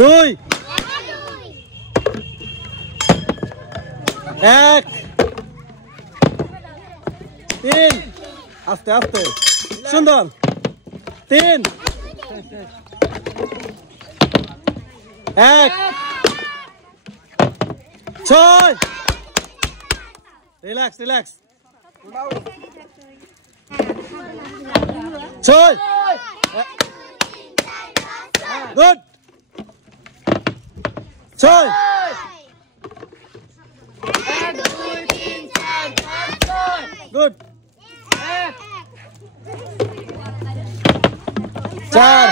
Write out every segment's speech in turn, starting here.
দুই এক তিন আস্তে আস্তে সুন্দর তিন এক ছয় রিল্যাক্স রিল্যাক্স ছয় গুড ছয় গুড চার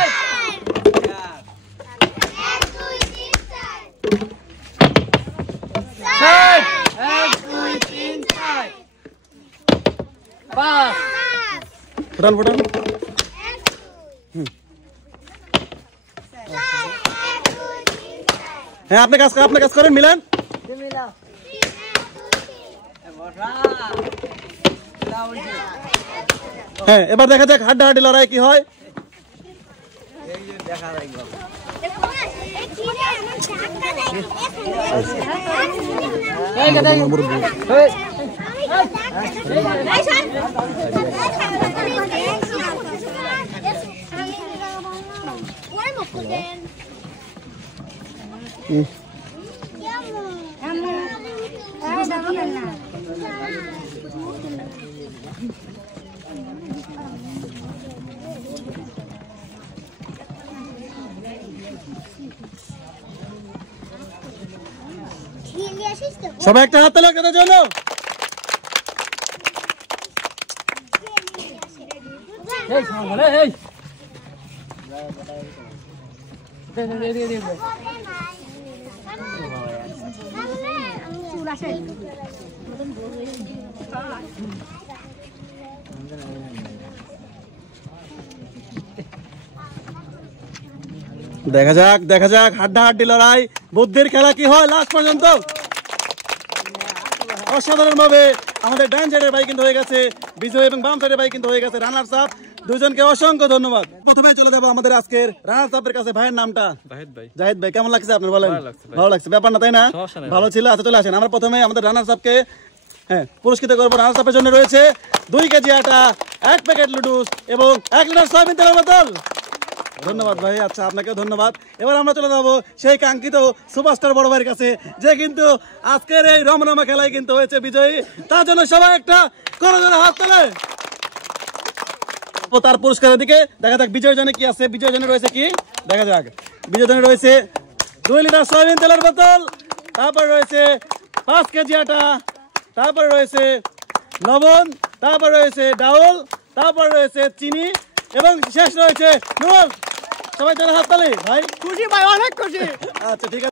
ফুটান ফুটান হ্যাঁ আপনি কাজ করেন মিলান হ্যাঁ এবার দেখা যাক হাড্ডাহাড্ডি লড়াই কি হয় সবাই একটা হাত তালি তাদের জন্য দেখা যাক হাড্ডাহাড্ডি লড়াই বুদ্ধির খেলা কি হয় লাস্ট পর্যন্ত অসাধারণ ভাবে আমাদের ডান সাইডের ভাই কিন্তু হয়ে গেছে বিজয় এবং বাম সাইডের ভাই কিন্তু হয়ে গেছে রানার্স আপ দুজনকে অসংখ্য ধন্যবাদ প্রথমে চলে যাবো আমাদের আজকের রানার্স আপের কাছে ভাইয়ের নামটা জাহিদ ভাই কেমন লাগছে আপনার বলেন ভালো লাগছে ব্যাপার না তাই না ভালো ছিল আচ্ছা চলে আসেন আমরা প্রথমে আমাদের রানার্স আপকে হ্যাঁ পুরস্কৃত করবো রানার্স আপের জন্য রয়েছে 2 কেজি আটা 1 প্যাকেট লুডুস এবং 1 লিটার সয়াবিন তেলের বোতল ধন্যবাদ ভাই আচ্ছা আপনাকেও ধন্যবাদ এবার আমরা চলে যাবো সেই কাঙ্ক্ষিত সুপারস্টার বড় ভাইয়ের কাছে যে কিন্তু আজকের এই রমরমা খেলায় কিন্তু হয়েছে বিজয়ী তার জন্য সবাই একটা করজোড়ে হাত তোলে তার পুরস্কারের দিকে দেখা যাক বিজয় জনে কি আছে বিজয় জনে রয়েছে কি দেখা যাক বিজয় জনে রয়েছে 2 লিটার সয়াবিন তেলের বোতল তারপর রয়েছে 5 কেজি আটা তারপর রয়েছে লবণ তারপর রয়েছে ডাউল তারপর রয়েছে চিনি এবং শেষ রয়েছে নুর সবাই জন্য হাত তালি ভাই খুশি ভাই অনেক খুশি আচ্ছা ঠিক আছে